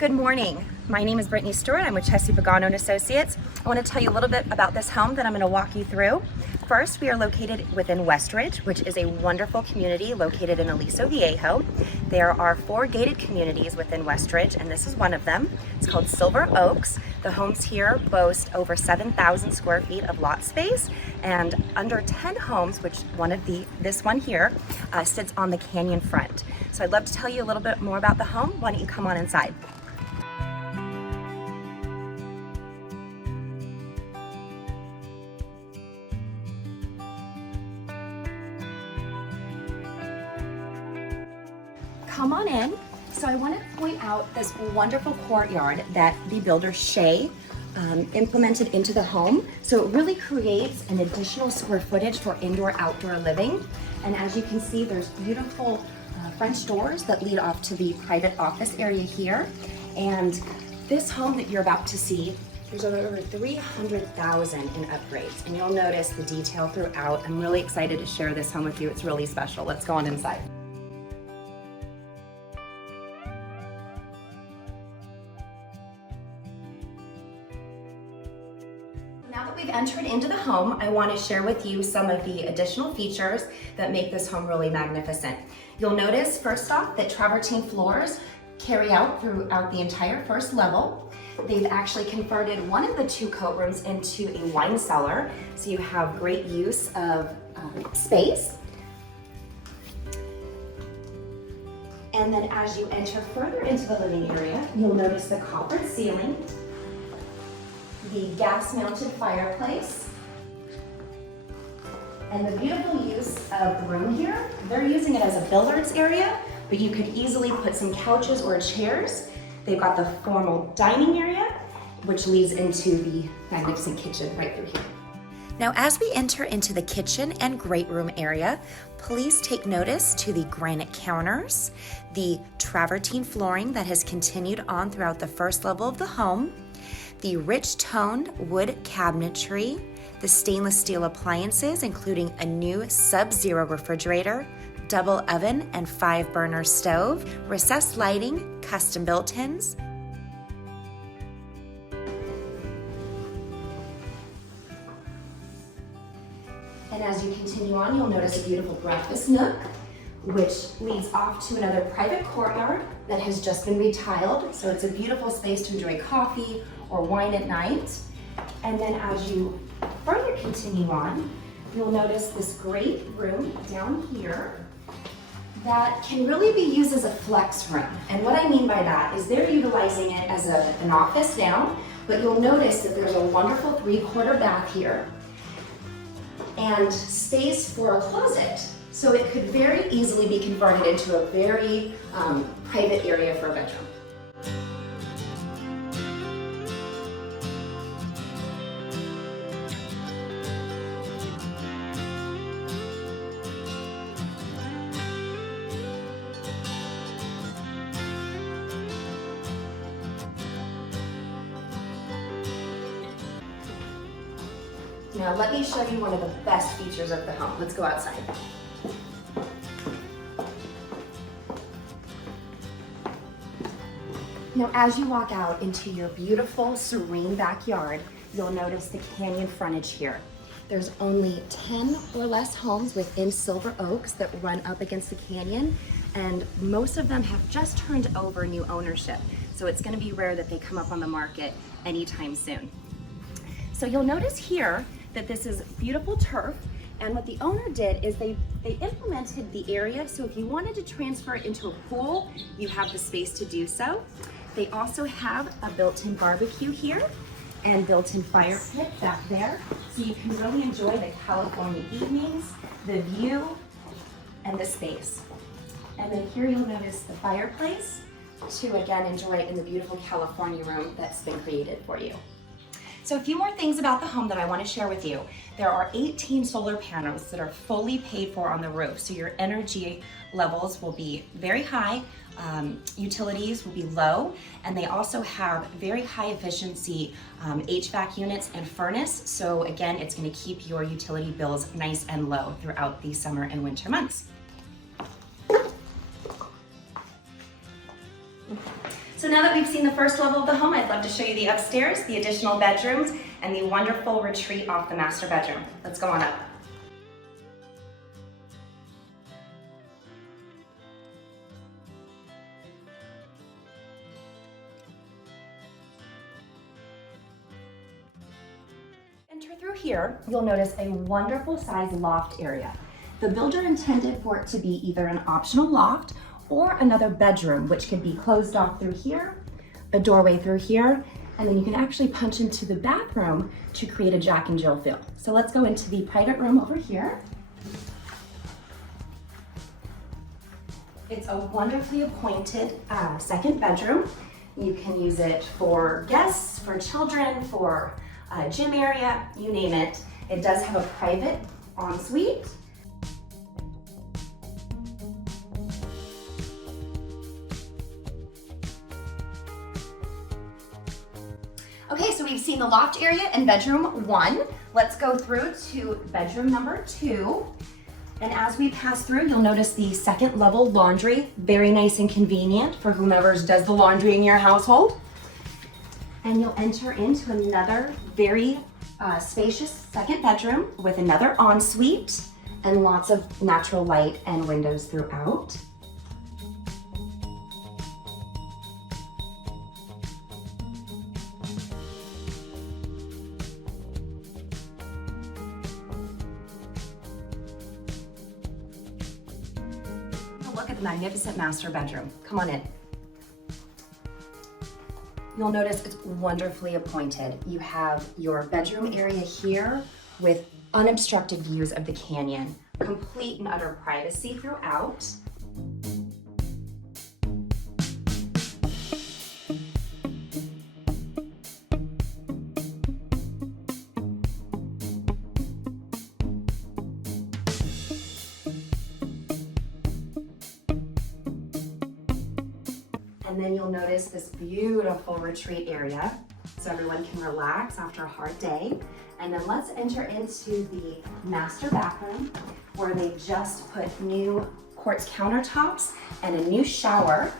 Good morning. My name is Brittany Stewart. I'm with Chessie Pagano and Associates. I want to tell you a little bit about this home that I'm going to walk you through. First, we are located within Westridge, which is a wonderful community located in Aliso Viejo. There are 4 gated communities within Westridge, and this is one of them. It's called Silver Oaks. The homes here boast over 7,000 square feet of lot space, and under 10 homes, which this one here, sits on the canyon front. So I'd love to tell you a little bit more about the home. Why don't you come on inside? Come on in. So I want to point out this wonderful courtyard that the builder Shay implemented into the home. So it really creates an additional square footage for indoor-outdoor living. And as you can see, there's beautiful French doors that lead off to the private office area here. And this home that you're about to see, there's over 300,000 in upgrades. And you'll notice the detail throughout. I'm really excited to share this home with you. It's really special. Let's go on inside. Now that we've entered into the home, I want to share with you some of the additional features that make this home really magnificent. You'll notice, first off, that travertine floors carry out throughout the entire first level. They've actually converted one of the 2 coat rooms into a wine cellar, so you have great use of space. And then as you enter further into the living area, you'll notice the copper ceiling, the gas-mounted fireplace, and the beautiful use of the room here. They're using it as a billiards area, but you could easily put some couches or chairs. They've got the formal dining area, which leads into the magnificent kitchen right through here. Now, as we enter into the kitchen and great room area, please take notice to the granite counters, the travertine flooring that has continued on throughout the first level of the home, the rich toned wood cabinetry, the stainless steel appliances, including a new sub-zero refrigerator, double oven and 5-burner stove, recessed lighting, custom built-ins. And as you continue on, you'll notice a beautiful breakfast nook, which leads off to another private courtyard that has just been retiled. So it's a beautiful space to enjoy coffee or wine at night. And then as you further continue on, you'll notice this great room down here that can really be used as a flex room. And what I mean by that is they're utilizing it as an office now, but you'll notice that there's a wonderful 3/4 bath here and space for a closet. So it could very easily be converted into a very private area for a bedroom. Now let me show you one of the best features of the home. Let's go outside. Now as you walk out into your beautiful, serene backyard, you'll notice the canyon frontage here. There's only 10 or less homes within Silver Oaks that run up against the canyon, and most of them have just turned over new ownership. So it's gonna be rare that they come up on the market anytime soon. So you'll notice here that this is beautiful turf, and what the owner did is they implemented the area, so if you wanted to transfer it into a pool, you have the space to do so. They also have a built-in barbecue here and built-in fire pit back there, so you can really enjoy the California evenings, the view, and the space. And then here you'll notice the fireplace to again enjoy it in the beautiful California room that's been created for you. So a few more things about the home that I want to share with you. There are 18 solar panels that are fully paid for on the roof, so your energy levels will be very high, utilities will be low, and they also have very high efficiency HVAC units and furnace, so again, it's going to keep your utility bills nice and low throughout the summer and winter months. So now that we've seen the first level of the home, I'd love to show you the upstairs, the additional bedrooms, and the wonderful retreat off the master bedroom. Let's go on up. Enter through here, you'll notice a wonderful sized loft area. The builder intended for it to be either an optional loft or another bedroom, which could be closed off through here, a doorway through here, and then you can actually punch into the bathroom to create a Jack and Jill feel. So let's go into the private room over here. It's a wonderfully appointed second bedroom. You can use it for guests, for children, for a gym area, you name it. It does have a private ensuite. Okay, so we've seen the loft area and bedroom 1. Let's go through to bedroom number 2. And as we pass through, you'll notice the second level laundry, very nice and convenient for whomever does the laundry in your household. And you'll enter into another very spacious second bedroom with another ensuite and lots of natural light and windows throughout. Look at the magnificent master bedroom. Come on in. You'll notice it's wonderfully appointed. You have your bedroom area here with unobstructed views of the canyon, complete and utter privacy throughout. And then you'll notice this beautiful retreat area so everyone can relax after a hard day. And then let's enter into the master bathroom where they just put new quartz countertops and a new shower.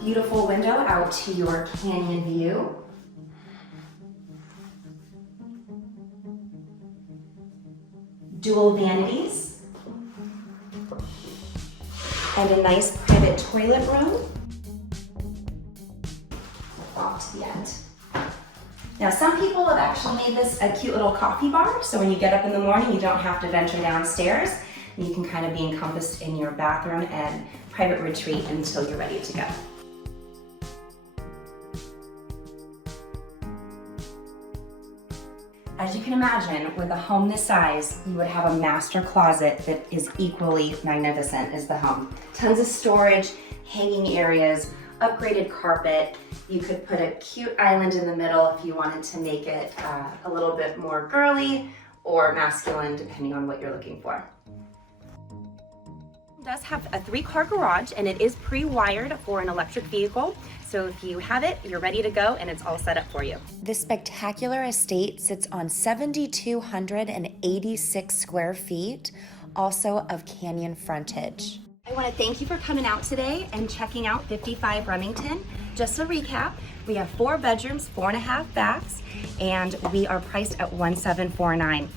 Beautiful window out to your canyon view. Dual vanities. And a nice private toilet room off to the end. Now, some people have actually made this a cute little coffee bar, so when you get up in the morning, you don't have to venture downstairs. You can kind of be encompassed in your bathroom and private retreat until you're ready to go. As you can imagine, with a home this size, you would have a master closet that is equally magnificent as the home. Tons of storage, hanging areas, upgraded carpet. You could put a cute island in the middle if you wanted to make it a little bit more girly or masculine, depending on what you're looking for. It does have a 3-car garage, and it is pre-wired for an electric vehicle. So if you have it, you're ready to go, and it's all set up for you. This spectacular estate sits on 7,286 square feet, also of canyon frontage. I want to thank you for coming out today and checking out 55 Remington. Just to recap, we have 4 bedrooms, 4.5 baths, and we are priced at $1,749.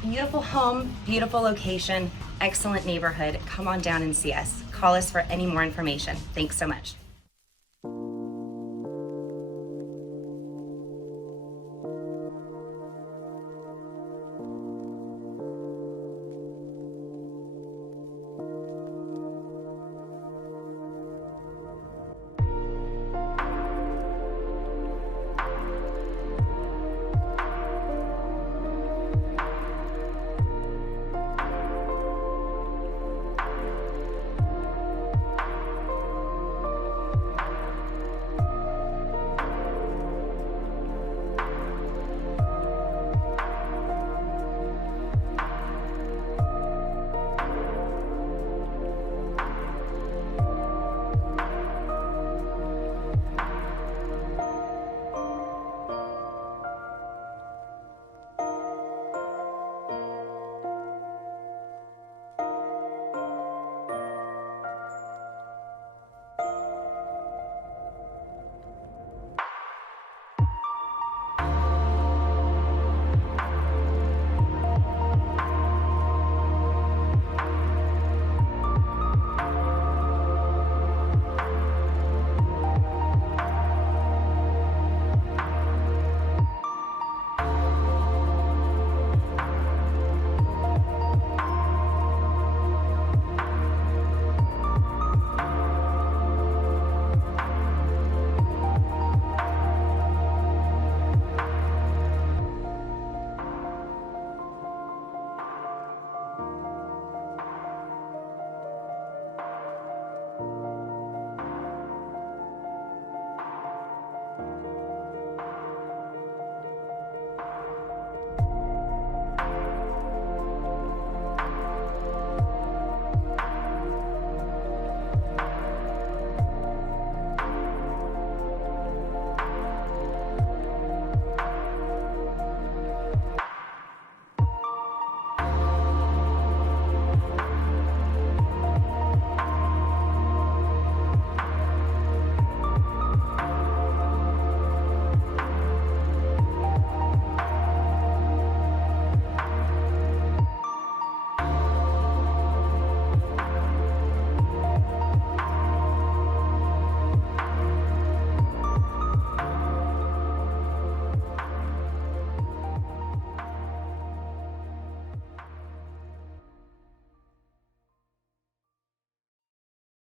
Beautiful home, beautiful location, excellent neighborhood. Come on down and see us. Call us for any more information. Thanks so much.